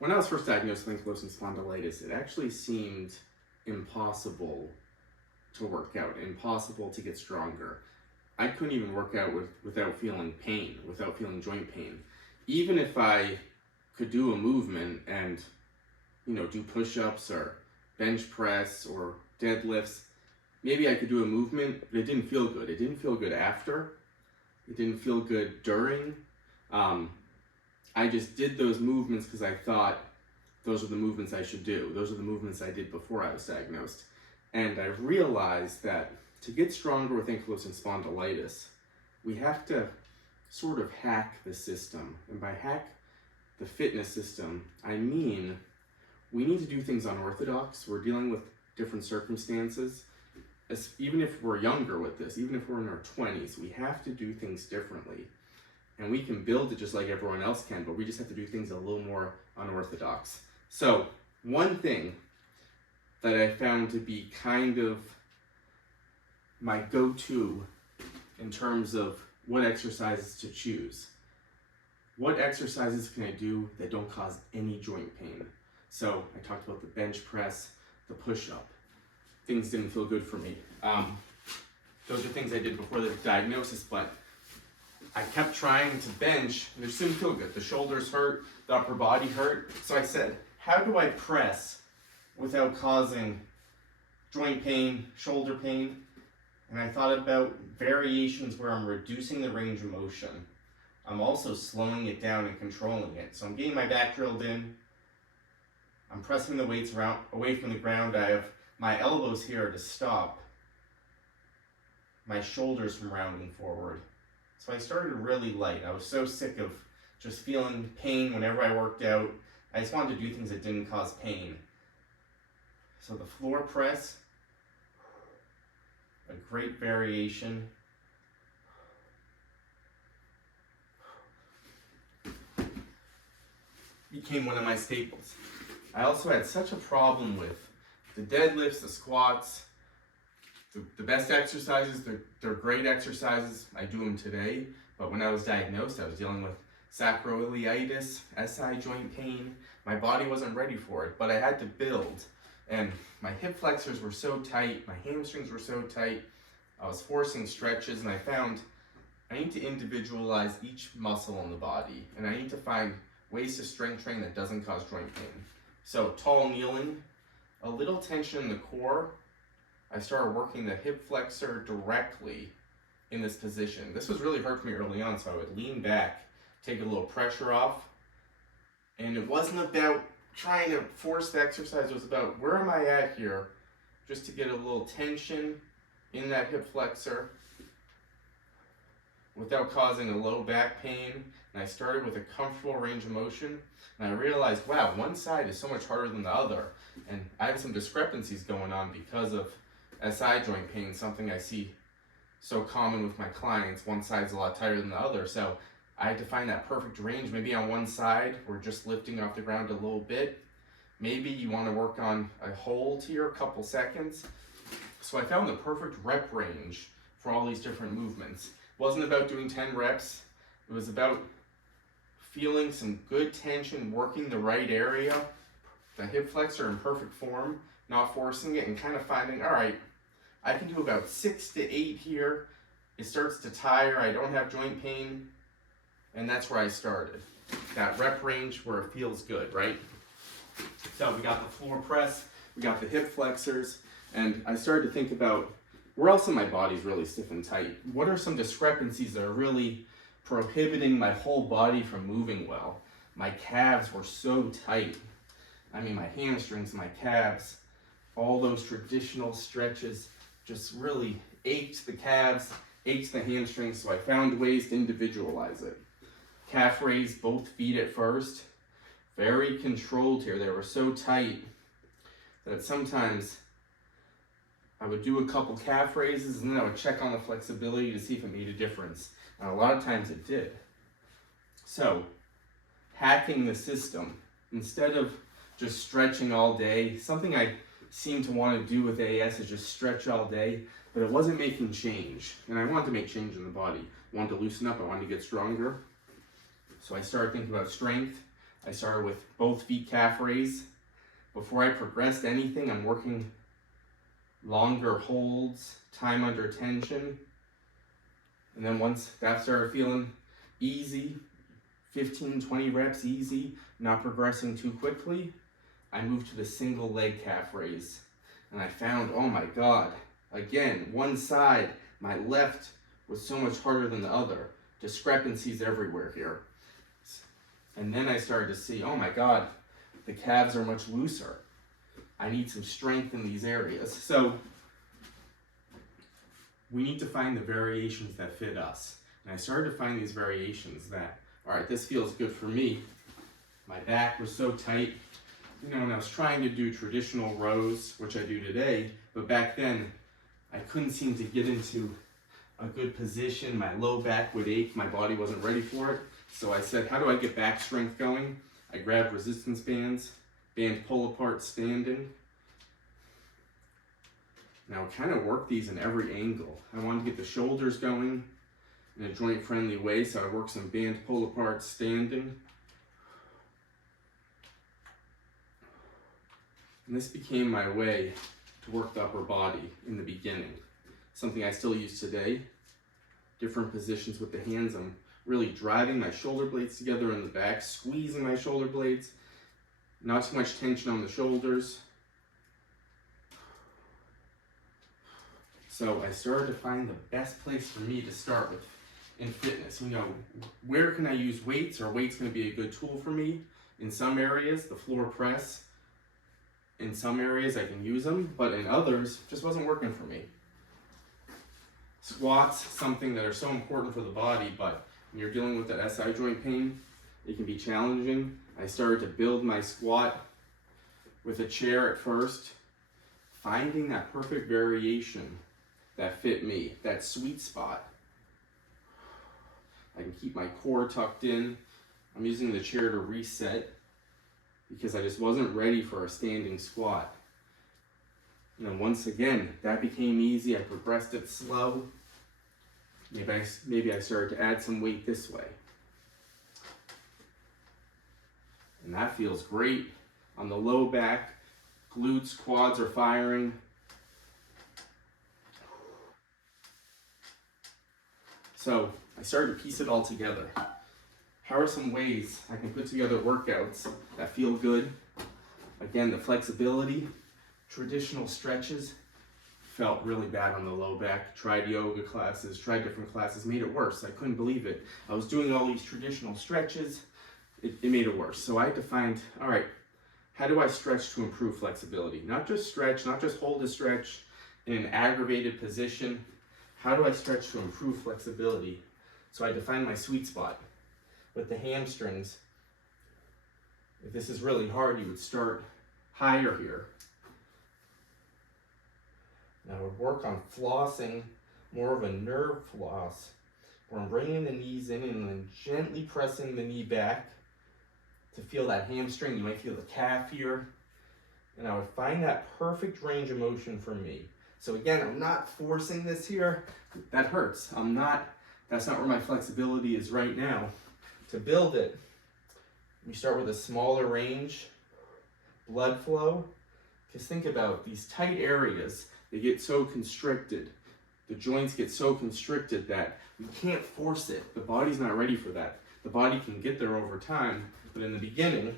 When I was first diagnosed with ankylosing spondylitis, it actually seemed impossible to work out, impossible to get stronger. I couldn't even work out without feeling pain, without feeling joint pain. Even if I could do a movement and, do push-ups or bench press or deadlifts, maybe I could do a movement, but it didn't feel good. It didn't feel good after. It didn't feel good during. I just did those movements because I thought those are the movements I should do. Those are the movements I did before I was diagnosed. And I realized that to get stronger with ankylosing spondylitis, we have to sort of hack the system. And by hack the fitness system, I mean we need to do things unorthodox. We're dealing with different circumstances. Even if we're younger with this, even if we're in our 20s, we have to do things differently. And we can build it just like everyone else can, but we just have to do things a little more unorthodox. So one thing that I found to be kind of my go-to in terms of what exercises to choose. What exercises can I do that don't cause any joint pain? So I talked about the bench press, the push-up. Things didn't feel good for me. Those are things I did before the diagnosis, but I kept trying to bench and it just didn't feel good. The shoulders hurt, the upper body hurt. So I said, how do I press without causing joint pain, shoulder pain? And I thought about variations where I'm reducing the range of motion. I'm also slowing it down and controlling it. So I'm getting my back drilled in. I'm pressing the weights away from the ground. I have my elbows here to stop my shoulders from rounding forward. So I started really light. I was so sick of just feeling pain whenever I worked out. I just wanted to do things that didn't cause pain. So the floor press, a great variation. Became one of my staples. I also had such a problem with the deadlifts, the squats, the best exercises. They're great exercises. I do them today, but when I was diagnosed, I was dealing with sacroiliitis, SI joint pain. My body wasn't ready for it, but I had to build. And my hip flexors were so tight, my hamstrings were so tight. I was forcing stretches, and I found I need to individualize each muscle in the body, and I need to find ways to strength train that doesn't cause joint pain. So tall kneeling, a little tension in the core. I started working the hip flexor directly in this position. This was really hard for me early on, so I would lean back, take a little pressure off. And it wasn't about trying to force the exercise, it was about where am I at here, just to get a little tension in that hip flexor without causing a low back pain. And I started with a comfortable range of motion, and I realized, wow, one side is so much harder than the other. And I have some discrepancies going on because of SI joint pain, something I see so common with my clients. One side's a lot tighter than the other, so I had to find that perfect range. Maybe on one side, we're just lifting off the ground a little bit. Maybe you want to work on a hold here, a couple seconds. So I found the perfect rep range for all these different movements. It wasn't about doing 10 reps. It was about feeling some good tension, working the right area, the hip flexor in perfect form, not forcing it, and kind of finding, all right, I can do about 6 to 8 here. It starts to tire, I don't have joint pain, and that's where I started. That rep range where it feels good, right? So we got the floor press, we got the hip flexors, and I started to think about where else in my body's really stiff and tight. What are some discrepancies that are really prohibiting my whole body from moving well? My calves were so tight. I mean, my hamstrings, my calves, all those traditional stretches just really ached the calves, ached the hamstrings, so I found ways to individualize it. Calf raise both feet at first, very controlled here. They were so tight that sometimes I would do a couple calf raises and then I would check on the flexibility to see if it made a difference. And a lot of times it did. So, hacking the system. Instead of just stretching all day, something I seem to want to do with AS is just stretch all day, but it wasn't making change. And I wanted to make change in the body. I wanted to loosen up, I wanted to get stronger. So I started thinking about strength. I started with both feet calf raise. Before I progressed anything, I'm working longer holds, time under tension. And then once that started feeling easy, 15, 20 reps easy, not progressing too quickly, I moved to the single leg calf raise. And I found, oh my God, again, one side, my left was so much harder than the other. Discrepancies everywhere here. And then I started to see, oh my God, the calves are much looser. I need some strength in these areas. So we need to find the variations that fit us. And I started to find these variations that, all right, this feels good for me. My back was so tight. You know, when I was trying to do traditional rows, which I do today, but back then I couldn't seem to get into a good position. My low back would ache. My body wasn't ready for it. So I said, how do I get back strength going? I grabbed resistance bands, band pull apart standing. Now kind of work these in every angle. I wanted to get the shoulders going in a joint friendly way, so I worked some band pull apart standing. And this became my way to work the upper body in the beginning. Something I still use today. Different positions with the hands. I'm really driving my shoulder blades together in the back, squeezing my shoulder blades. Not too much tension on the shoulders. So I started to find the best place for me to start with in fitness. You know, where can I use weights? Are weights going to be a good tool for me? In some areas, the floor press. In some areas I can use them, but in others, just wasn't working for me. Squats, something that are so important for the body, but when you're dealing with that SI joint pain, it can be challenging. I started to build my squat with a chair at first, finding that perfect variation that fit me, that sweet spot. I can keep my core tucked in. I'm using the chair to reset because I just wasn't ready for a standing squat. You know, once again, that became easy. I progressed it slow. Maybe I started to add some weight this way. And that feels great. On the low back, glutes, quads are firing. So I started to piece it all together. How are some ways I can put together workouts that feel good? Again, the flexibility, traditional stretches felt really bad on the low back. Tried yoga classes, tried different classes, made it worse. I couldn't believe it. I was doing all these traditional stretches. It made it worse. So I had to find, all right, how do I stretch to improve flexibility? Not just stretch, not just hold a stretch in an aggravated position. How do I stretch to improve flexibility? So I defined my sweet spot. With the hamstrings, if this is really hard, you would start higher here. Now I would work on flossing, more of a nerve floss, where I'm bringing the knees in and then gently pressing the knee back to feel that hamstring. You might feel the calf here. And I would find that perfect range of motion for me. So again, I'm not forcing this here. That hurts. That's not where my flexibility is right now. To build it, we start with a smaller range, blood flow. Because think about these tight areas, they get so constricted. The joints get so constricted that we can't force it. The body's not ready for that. The body can get there over time, but in the beginning,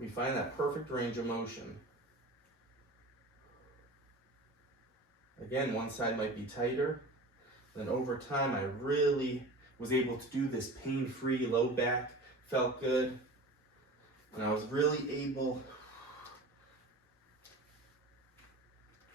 we find that perfect range of motion. Again, one side might be tighter. Then over time, I really was able to do this pain-free low back, felt good. And I was really able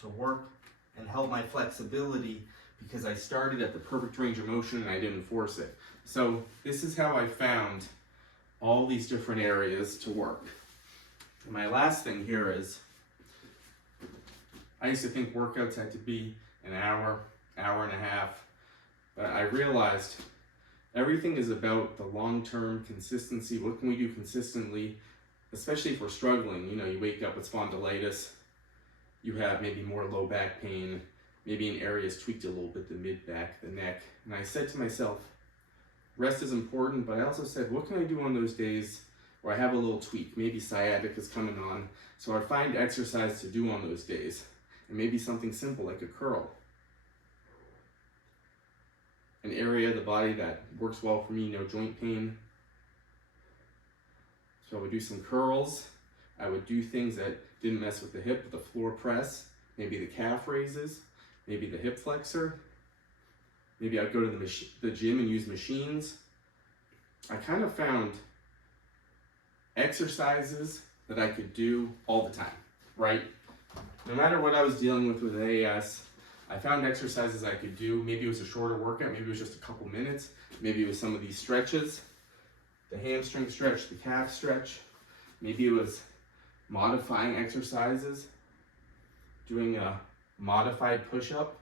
to work and help my flexibility because I started at the perfect range of motion and I didn't force it. So this is how I found all these different areas to work. And my last thing here is, I used to think workouts had to be an hour, hour and a half, but I realized everything is about the long-term consistency. What can we do consistently, especially if we're struggling? You know, you wake up with spondylitis, you have maybe more low back pain, maybe an area is tweaked a little bit, the mid back, the neck. And I said to myself, Rest is important, but I also said, what can I do on those days where I have a little tweak? Maybe sciatica is coming on. So I find exercise to do on those days. And maybe something simple like a curl. An area of the body that works well for me, no joint pain. So I would do some curls. I would do things that didn't mess with the hip, the floor press, maybe the calf raises, maybe the hip flexor. Maybe I'd go to the gym and use machines. I kind of found exercises that I could do all the time, right? No matter what I was dealing with AS, I found exercises I could do. Maybe it was a shorter workout, maybe it was just a couple minutes, maybe it was some of these stretches, the hamstring stretch, the calf stretch, maybe it was modifying exercises, doing a modified push-up.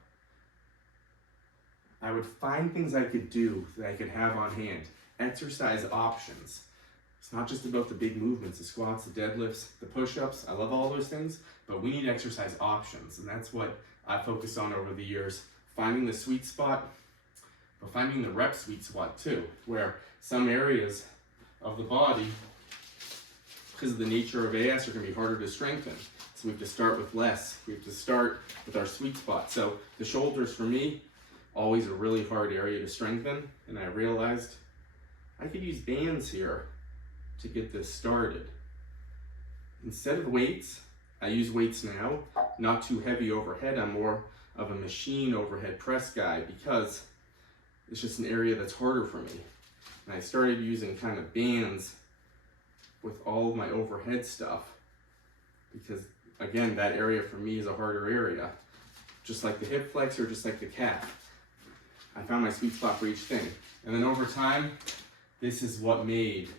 I would find things I could do that I could have on hand. Exercise options. It's not just about the big movements, the squats, the deadlifts, the push-ups. I love all those things, but we need exercise options. And that's what I focused on over the years. Finding the sweet spot, but finding the rep sweet spot too, where some areas of the body, because of the nature of AS, are going to be harder to strengthen. So we have to start with less. We have to start with our sweet spot. So the shoulders for me, always a really hard area to strengthen, and I realized I could use bands here to get this started. Instead of weights, I use weights now, not too heavy overhead. I'm more of a machine overhead press guy because it's just an area that's harder for me. And I started using kind of bands with all of my overhead stuff because, again, that area for me is a harder area. Just like the hip flexor, just like the calf. I found my sweet spot for each thing. And then over time, this is what made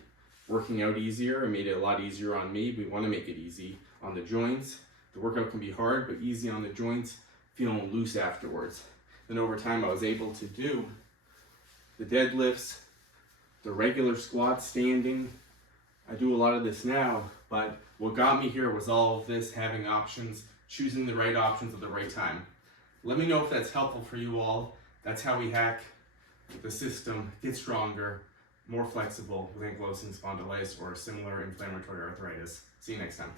working out easier. It made it a lot easier on me. We want to make it easy on the joints. The workout can be hard, but easy on the joints, feeling loose afterwards. Then over time, I was able to do the deadlifts, the regular squats, standing. I do a lot of this now, but what got me here was all of this, having options, choosing the right options at the right time. Let me know if that's helpful for you all. That's how we hack the system, get stronger, more flexible with ankylosing spondylitis or similar inflammatory arthritis. See you next time.